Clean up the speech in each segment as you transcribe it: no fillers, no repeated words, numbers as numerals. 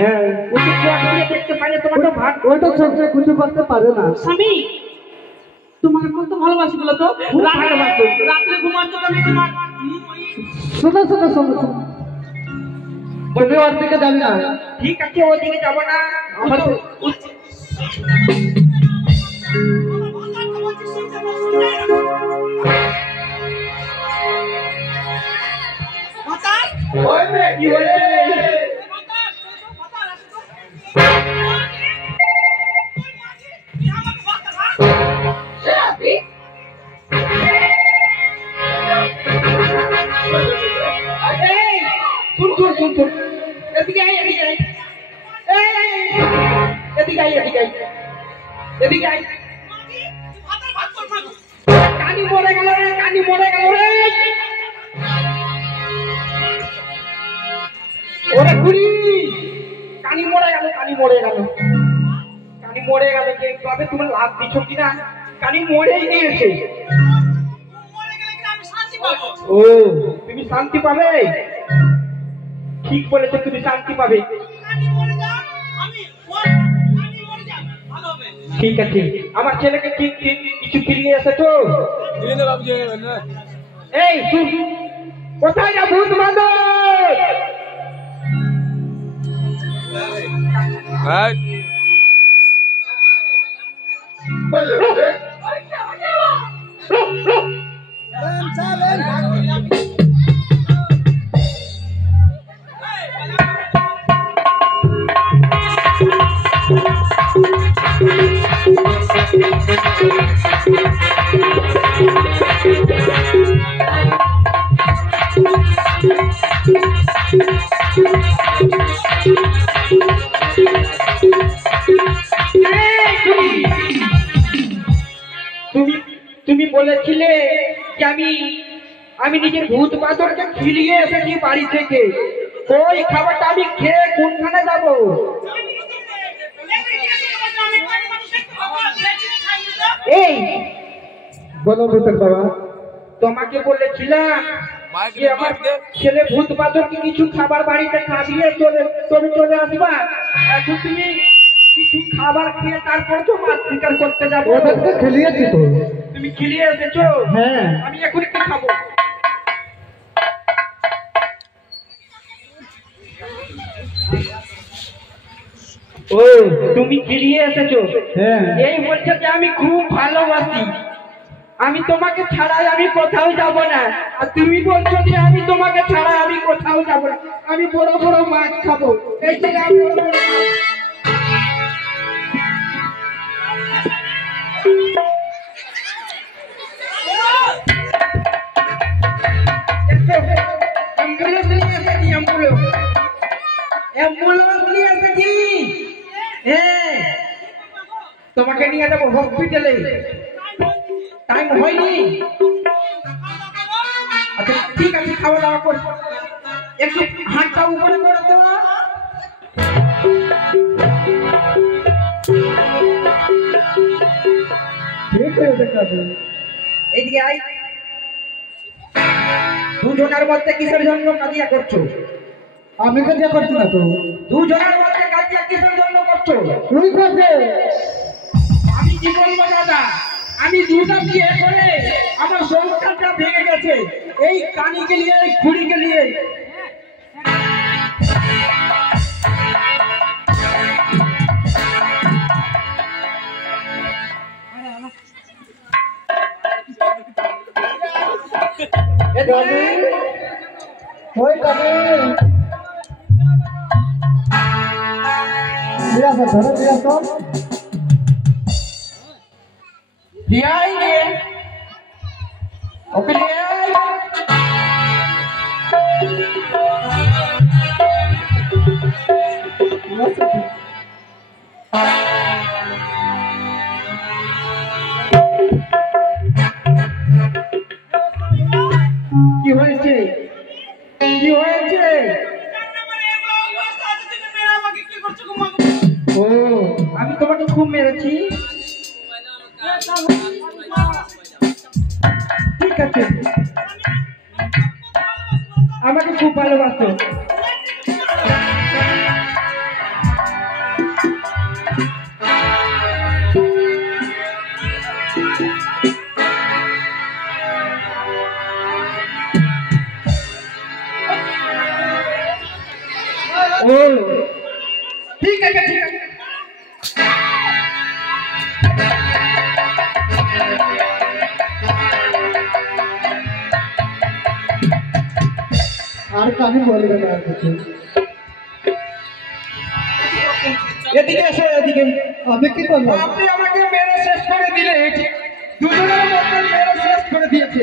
হ্যাঁ ওকে কোয়ার্টারে দেখতে পারে তোমাকে ভাগ ওই তো চোখে কিছু করতে পারে না। স্বামী তোমাকে কত ভালোবাসি বলো তো। ভালোবাসো। রাত্রে ঘুমাচ্ছ আমি তোমার শোনো শোনো শোনো শোনো, তুমি ওর দিকে যাবি না। ঠিক আছে ওদিকে যাবো না আমার কি হলে এদিকে এদিকে এদিকে এদিকে এদিকে কানি মরে গেল রে কানি মরে গেল রে ওরে কুড়ি কানি মরে গেল কানি মরে গেল কানি মরে গেল যে তবে তুমি লাভ দিচ্ছ কিনা কানি মরেই গিয়েছে ও তুমি শান্তি পাবে ঠিক বলেছো তুমি শান্তি পাবে ঠিক আছে আমার ছেলেকে ঠিক কিছু ফিরিয়ে এসেছো এই কোথায় যা ভূত বাঁধব তুমি বলেছিলে যে আমি নিজের ভূত বাদরকে ফিরিয়ে এসেছি বাড়ি থেকে ওই খাবারটা আমি খেয়ে কোনখানে যাব এই বলো ভূতের বাবা, তোমাকে বলেছিলাম যে আমার ছেলে ভূত বাদরকে কিছু খাবার বাড়িতে খাবিয়ে তুমি চলে আসবা এখন তুমি কিছু খাবার খেয়ে তারপর তো মাছ শিকার করতে যাবো ওদেরকে খেলিয়েছি তো। তুমি খেলিয়ে এসেছো হ্যাঁ আমি এখন কি খাবো ও তুমি খেলিয়ে এসেছো হ্যাঁ এই বলছে যে আমি খুব ভালোবাসি আমি তোমাকে ছাড়াই আমি কোথাও যাব না আর তুমি বলছো যে আমি তোমাকে ছাড়া আমি কোথাও যাব না আমি বড় বড় মাছ খাবো এই যে আমি বড় বড় মাছ তোমাকে নিয়ে যাবো হসপিটালে টাইম হয়নি আচ্ছা ঠিক আছে খাওয়া দাওয়া কর একটু হাতটা উপরে করে তো ঠিক হয়ে যাবে। এইদিকে আই দুজনের মধ্যে কিসের জন্য কাজিয়া করছো আমি তো দিয়ে করছি না তো। দুজনের মধ্যে কাজিয়া কিসের জন্য করছো তুই করছে। আমি কি বলবো দাদা আমি দুটা বিয়ে করে আমার সংসারটা ভেঙে গেছে এই কানিকে নিয়ে এই খুঁড়িকে নিয়ে ওই কানে দিয়া তো ধরে দিয়া তো লিয়াই রে ওকে লিয়াই কি হয়েছে কি হয়েছে ও আমি তোমাকে খুব মেরেছি ঠিক আছে আমাকে খুব ভালোবাসো ও ঠিক আছে ঠিক আছে। আর কানে বলবে না আর কিছু। এদিকে এসো এদিকে। আমি কি করলাম? আপনি আমাকে মেরে শেষ করে দিলে, দুজনের মধ্যে মেরে শেষ করে দিয়েছে।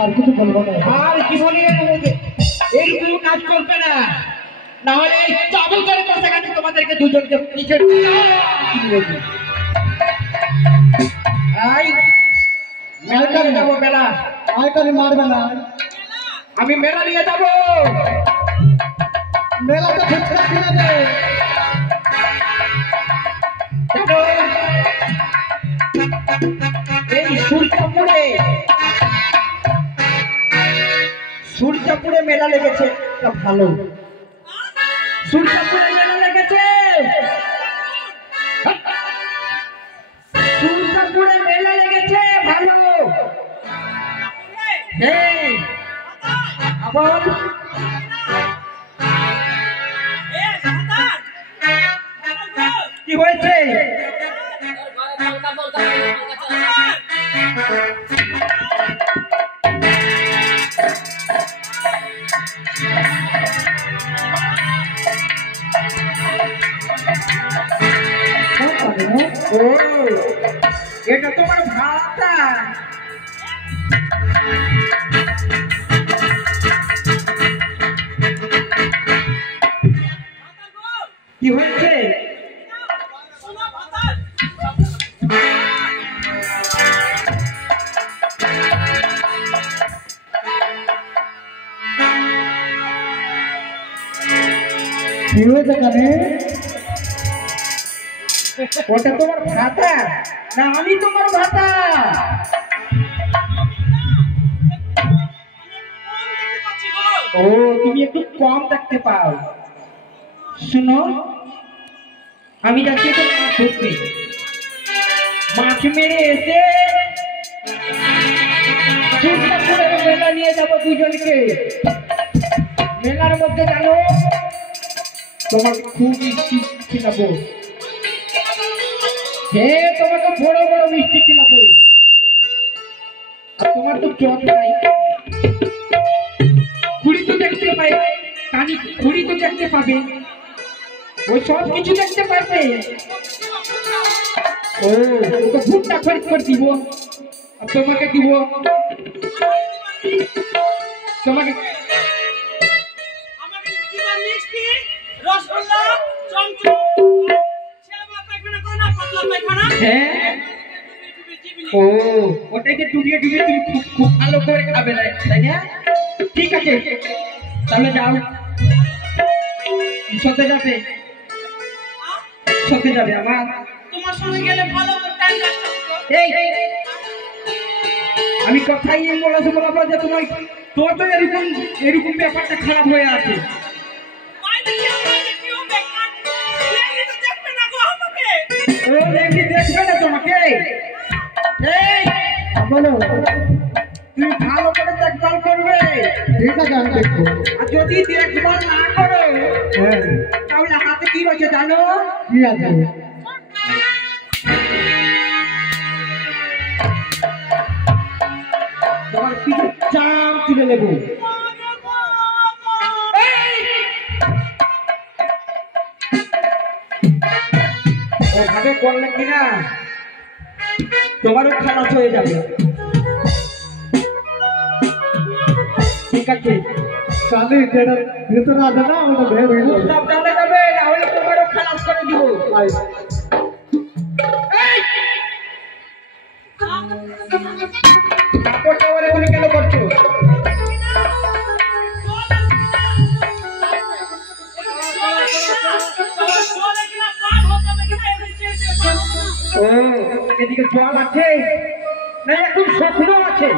আর কিছু বলবো না। আর কি বলি এইরকম কাজ করবে না, না হলে এই চাবল করে কাছাকাছি তোমাদেরকে দুজনকে নিচে মেলা নিয়ে যাবো। মেলা আর কানে মারবে না। আমি মেলা নিয়ে যাবো। মেলাটা হচ্ছে কিভাবে? এই সূর্যাপুরে মেলা লেগেছে। ভালো সূর্যাপুরে মেলা লেগেছে। সূর্যাপুরে মেলা লেগেছে ভালো। হ্যাঁ আবার কি হয়েছে? ও এটা তোমার ভাতা। কি হয়েছে? কি হয়েছে কানে? ওটা তোমার ভাতা না আমি তোমার ভাতা? ও তুমি একটু কম দেখতে পাও। শুনো, আমি যাচ্ছি তো মাছ ধরতে। মাছ মেরে এসে সূর্যাপুরের মেলা নিয়ে যাবো দুজনকে। মেলার মধ্যে জানো তোমাকে খুব মিষ্টি খিলাবো। হ্যাঁ তোমাকে বড় বড় মিষ্টি খিলাবো। আর তোমার তো চোখ নাই, খুঁড়ি তো দেখতে পাই, কানি খুঁড়ি তো দেখতে পাবে, ওই সব কিছু দেখতে পারবে। ও ওকে ভুট্টা খরিদ করে দিব আর তোমাকে দিব। তোমাকে হ্যাঁ ও ওটাকে ডুবিয়ে ডুবিয়ে তুমি খুব খুব ভালো করে খাবে না, তাই না? ঠিক আছে তাহলে যাও। সতে যাবে, সতে যাবে আমার। তোমার সঙ্গে গেলে ভালো টাইম কাটতো। এই আমি কথাই বলেছি বলবো যে তোমার তোর তো এরকম এরকম ব্যাপারটা খারাপ হয়ে আছে। ও এমনি দেখবে না তোমাকে। এই বলো। তুমি ভালো করে দেখভাল করবে। ঠিক আছে আমি দেখবো। আর যদি দেখভাল না করো হ্যাঁ তাহলে হাতে কি রয়েছে জানো? কি আছে? তোমার কিছু চাম তুলে নেবো। ওভাবে করলে কিনা তোমারও খারাপ হয়ে যাবে। ঠিক আছে কানে যেটা ভেতরে আছে না ওটা বের হয়ে যাবে। সাবধানে যাবে, না হলে তোমারও খারাপ করে দিব। কাপড় টাওয়ারে বলে কেন করছো? ও এদিকে জল আছে না একদম শুকনো আছে?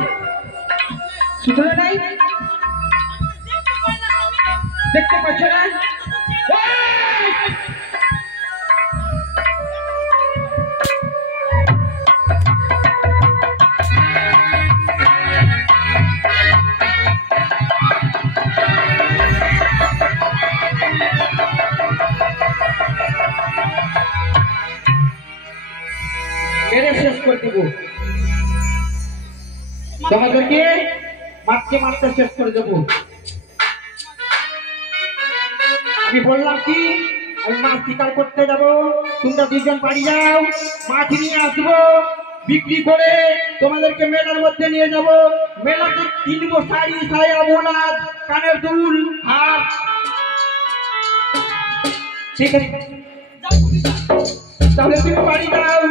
শুকনো নাই, দেখতে পাচ্ছ না? তোমাদেরকে মারতে মারতে শেষ করে দেবো। আমি বললাম কি আমি মাছ শিকার করতে যাব, তোমরা দুজন বাড়ি যাও, মাছ নিয়ে আসবো, বিক্রি করে তোমাদেরকে মেলার মধ্যে নিয়ে যাব, মেলাতে কিনবো শাড়ি সায়া বোনাস কানের দুল হার। ঠিক আছে তাহলে তুমি বাড়ি যাও।